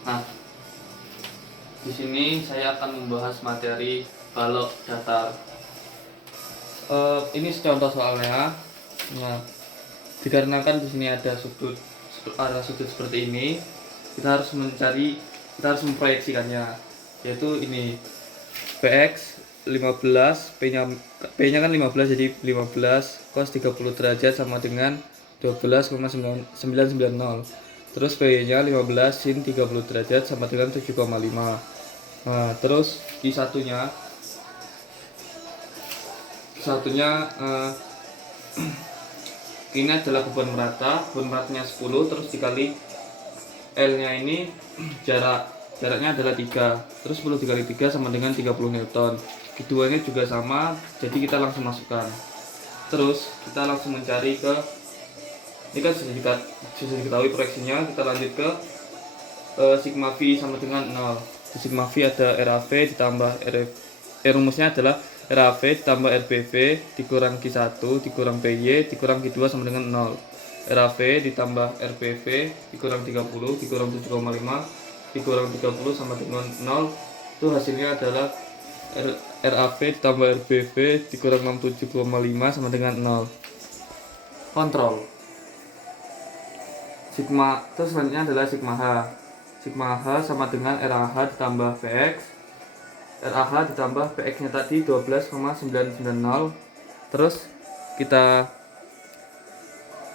Nah, di sini saya akan membahas materi balok datar. Ini contoh soalnya. Nah, dikarenakan di sini ada arah sudut seperti ini, kita harus memproyeksikannya, yaitu ini PX 15, P-nya kan 15, jadi 15 cos 30 derajat sama dengan 12,990. Terus P-nya 15 sin 30 derajat sama dengan 7,5. Nah, terus satunya ini adalah beban meratanya 10, terus dikali L nya ini jaraknya adalah 3, terus 10 dikali 3 sama dengan 30 Newton. Keduanya juga sama, jadi kita langsung masukkan. Terus kita langsung mencari ke, ini kan sudah diketahui proyeksinya. Kita lanjut ke sigma V sama dengan 0. Di sigma V ada RAV ditambah rumusnya adalah RAV ditambah RBV dikurang Q1 dikurang PY dikurang Q2 sama dengan 0. RAV ditambah RBV dikurang 30 dikurang 7,5 dikurang 30 sama dengan 0. Itu hasilnya adalah RAV ditambah RBV dikurang 67,5 sama dengan 0. Kontrol sigma, terus selanjutnya adalah sigma H. Sigma H sama dengan RAH ditambah VX, RAH ditambah PX nya tadi 12,990. Terus kita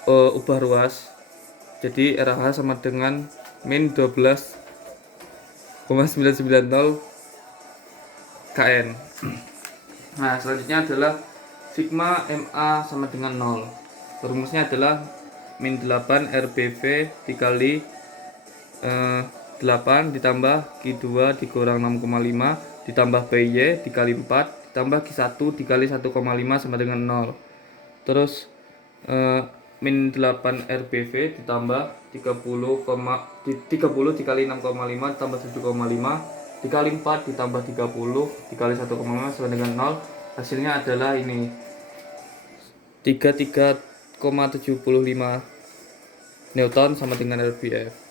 ubah ruas, jadi RAH sama dengan min 12,990 kN. Nah, selanjutnya adalah sigma MA sama dengan 0. Rumusnya adalah min 8 RBV dikali 8 ditambah Q2 dikurang 6,5 ditambah PY dikali 4 ditambah Q1 dikali 1,5 sama dengan 0. Terus min 8 RBV ditambah 30 dikali 6,5 ditambah 7,5 dikali 4 ditambah 30 dikali 1,5 sama dengan 0. Hasilnya adalah ini 33,75 Newton sama dengan RBF.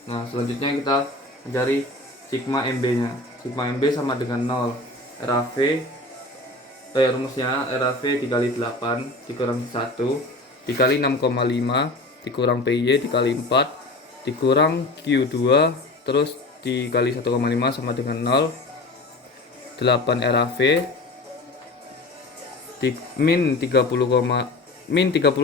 Nah, selanjutnya kita mencari sigma MB nya. Sigma MB sama dengan 0. Rumusnya RAV dikali 8 dikurang 1 dikali 6,5 dikurang PY dikali 4 dikurang Q2 terus dikali 1,5 sama dengan 0. 8 RAV min 30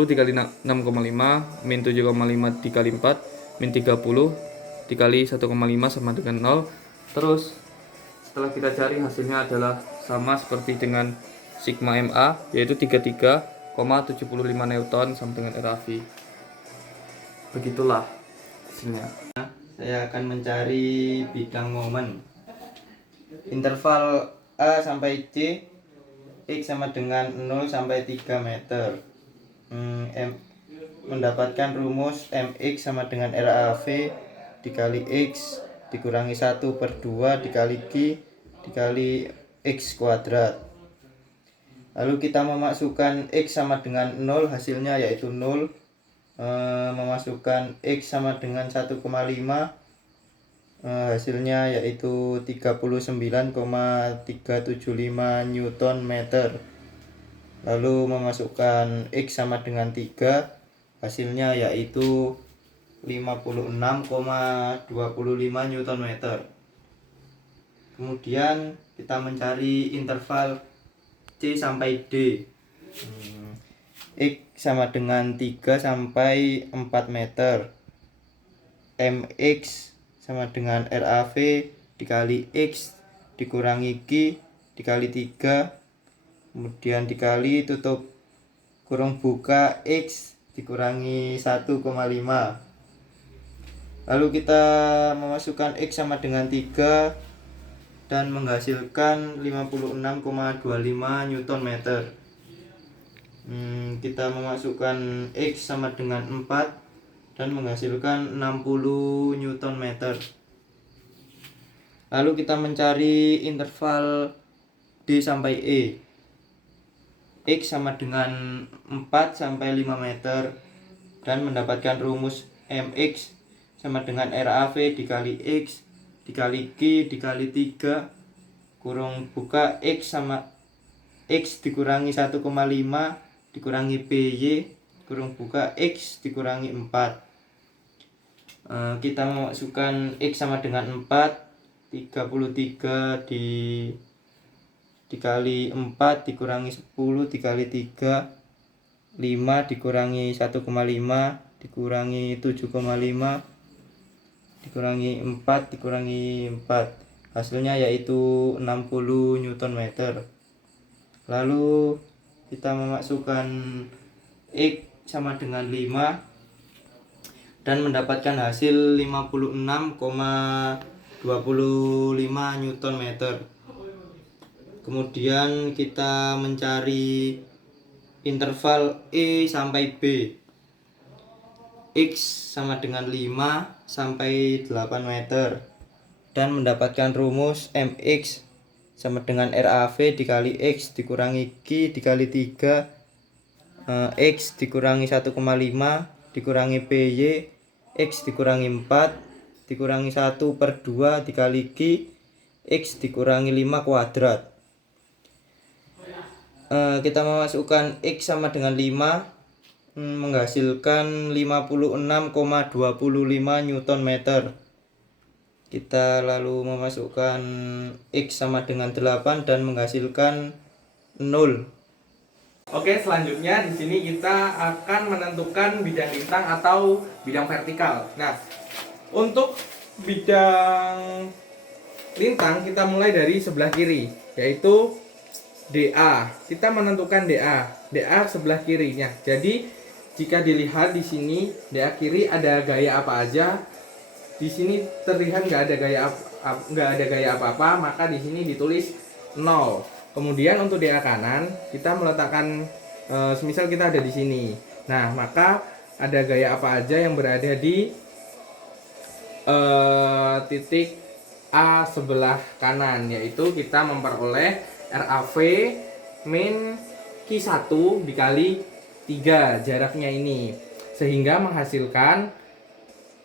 dikali 6,5 min 7,5 dikali 4 min 30 dikali 1,5 sama dengan 0. Terus setelah kita cari, hasilnya adalah sama seperti dengan sigma MA, yaitu 33,75 Newton sama dengan RAV. Begitulah hasilnya. Saya akan mencari bidang momen. Interval A sampai C, X sama dengan 0 sampai 3 meter. Mendapatkan rumus MX sama dengan RAV dikali X dikurangi 1/2 dikali Q dikali X kuadrat. Lalu kita memasukkan X sama dengan 0, hasilnya yaitu 0. Memasukkan X sama dengan 1,5, hasilnya yaitu 39,375 Newton meter. Lalu memasukkan X sama dengan 3, hasilnya yaitu 56,25 Newton meter. Kemudian kita mencari interval C sampai D. X sama dengan 3 sampai 4 meter. MX sama dengan RAV dikali X dikurangi Q dikali 3, kemudian dikali tutup kurung buka X dikurangi 1,5. Lalu kita memasukkan X sama dengan 3 dan menghasilkan 56,25 Newton meter. Kita memasukkan X sama dengan 4 dan menghasilkan 60 Newton meter. Lalu kita mencari interval D sampai E. X sama dengan 4 sampai 5 meter dan mendapatkan rumus MX sama dengan RAV dikali X dikali Q dikali 3 kurung buka X sama X dikurangi 1,5 dikurangi PY kurung buka X dikurangi 4. Kita memasukkan X sama dengan 4, 33 dikali 4 dikurangi 10 dikali 3, 5 dikurangi 1,5 dikurangi 7,5 dikurangi 4 dikurangi 4, hasilnya yaitu 60 Newton meter. Lalu kita memasukkan X sama dengan 5 dan mendapatkan hasil 56,25 Newton meter. Kemudian kita mencari interval E sampai B. X sama dengan 5 sampai 8 meter dan mendapatkan rumus MX sama dengan RAV dikali X dikurangi Q dikali 3, X dikurangi 1,5 dikurangi PY, X dikurangi 4 dikurangi 1/2 dikali Q, X dikurangi 5 kuadrat. Kita memasukkan X sama dengan 5 menghasilkan 56,25 Newton meter. Kita lalu memasukkan X sama dengan 8 dan menghasilkan 0. Oke, selanjutnya di sini kita akan menentukan bidang lintang atau bidang vertikal. Nah, untuk bidang lintang kita mulai dari sebelah kiri, yaitu DA. Kita menentukan DA sebelah kirinya. Jadi jika dilihat di sini DA kiri ada gaya apa aja, di sini terlihat nggak ada gaya apa-apa, maka di sini ditulis 0. Kemudian untuk DA kanan kita meletakkan semisal kita ada di sini. Nah, maka ada gaya apa aja yang berada di titik A sebelah kanan, yaitu kita memperoleh RAV min Q1 dikali 3 jaraknya ini, sehingga menghasilkan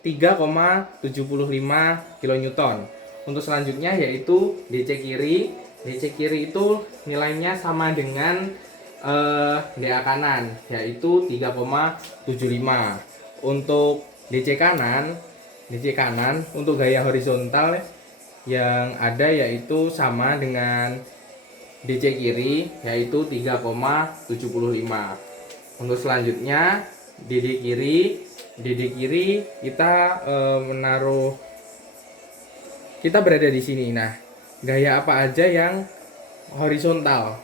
3,75 kN. Untuk selanjutnya yaitu DC kiri. DC kiri itu nilainya sama dengan DA kanan, yaitu 3,75. Untuk DC kanan untuk gaya horizontal yang ada yaitu sama dengan DC kiri, yaitu 3,75. Untuk selanjutnya DD kiri kita kita berada di sini. Nah, gaya apa aja yang horizontal,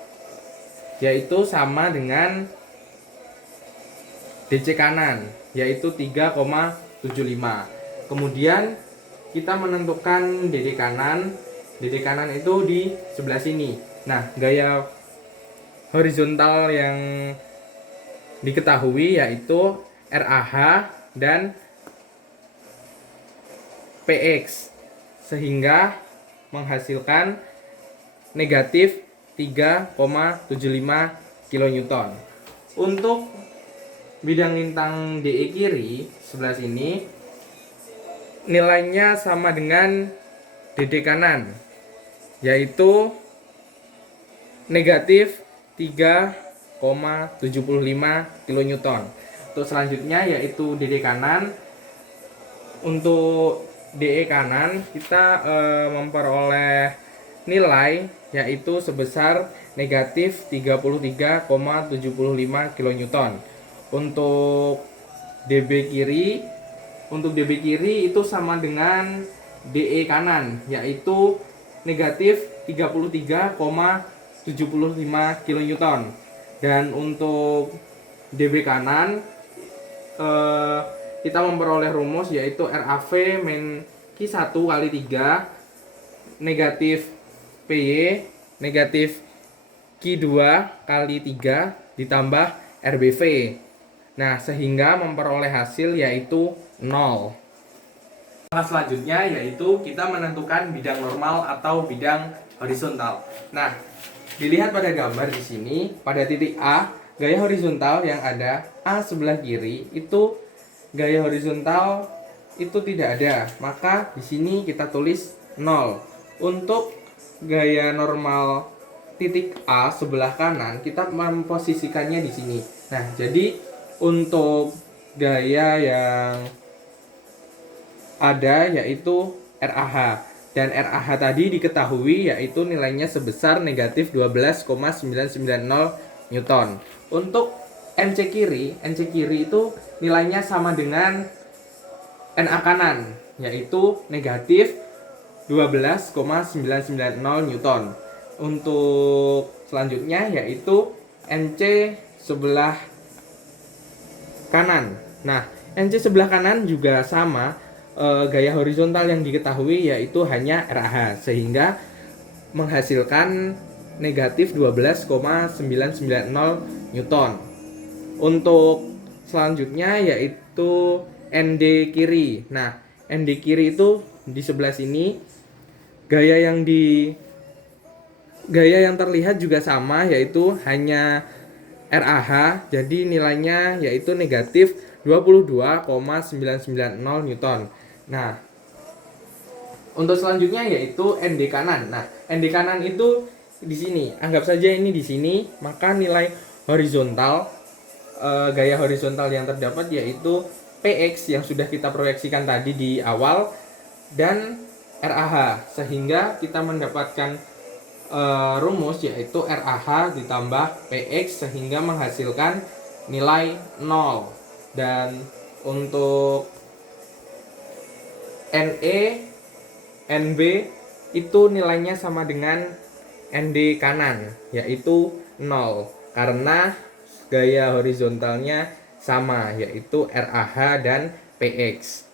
yaitu sama dengan DC kanan, yaitu 3,75. Kemudian kita menentukan DD kanan itu di sebelah sini. Nah, gaya horizontal yang diketahui yaitu RAH dan PX, sehingga menghasilkan negatif 3,75 kN. Untuk bidang lintang DE kiri sebelah sini nilainya sama dengan DD kanan, yaitu negatif 3,75 kN. Untuk selanjutnya yaitu DD kanan. Untuk DE kanan kita memperoleh nilai yaitu sebesar negatif 33,75 kN. Untuk DB kiri itu sama dengan DE kanan, yaitu negatif 33,75 kN. Dan untuk DB kanan kita memperoleh rumus yaitu RAV min Q1 kali 3 negatif PY negatif Q2 kali 3 ditambah RBV. Nah, sehingga memperoleh hasil yaitu 0. Selanjutnya yaitu kita menentukan bidang normal atau bidang horizontal. Nah, dilihat pada gambar di sini, pada titik A, gaya horizontal yang ada A sebelah kiri itu gaya horizontal itu tidak ada, maka di sini kita tulis 0. Untuk gaya normal titik A sebelah kanan, kita memposisikannya di sini. Nah, jadi untuk gaya yang ada yaitu RAH, dan RAH tadi diketahui yaitu nilainya sebesar negatif 12,990 Newton. Untuk NC kiri itu nilainya sama dengan NA kanan, yaitu negatif 12,990 Newton. Untuk selanjutnya yaitu NC sebelah kanan. Nah, NC sebelah kanan juga sama, gaya horizontal yang diketahui yaitu hanya RAH, sehingga menghasilkan negatif 12,990 Newton. Untuk selanjutnya yaitu ND kiri. Nah, ND kiri itu di sebelah sini, gaya yang terlihat juga sama, yaitu hanya RAH, jadi nilainya yaitu negatif 22,990 Newton. Nah, untuk selanjutnya yaitu ND kanan. Nah, ND kanan itu di sini, anggap saja ini di sini, maka nilai horizontal, gaya horizontal yang terdapat yaitu PX yang sudah kita proyeksikan tadi di awal, dan RAH, sehingga kita mendapatkan rumus yaitu RAH ditambah PX sehingga menghasilkan nilai 0. Dan untuk NE, NB itu nilainya sama dengan ND kanan, yaitu 0, karena gaya horizontalnya sama, yaitu RAH dan PX.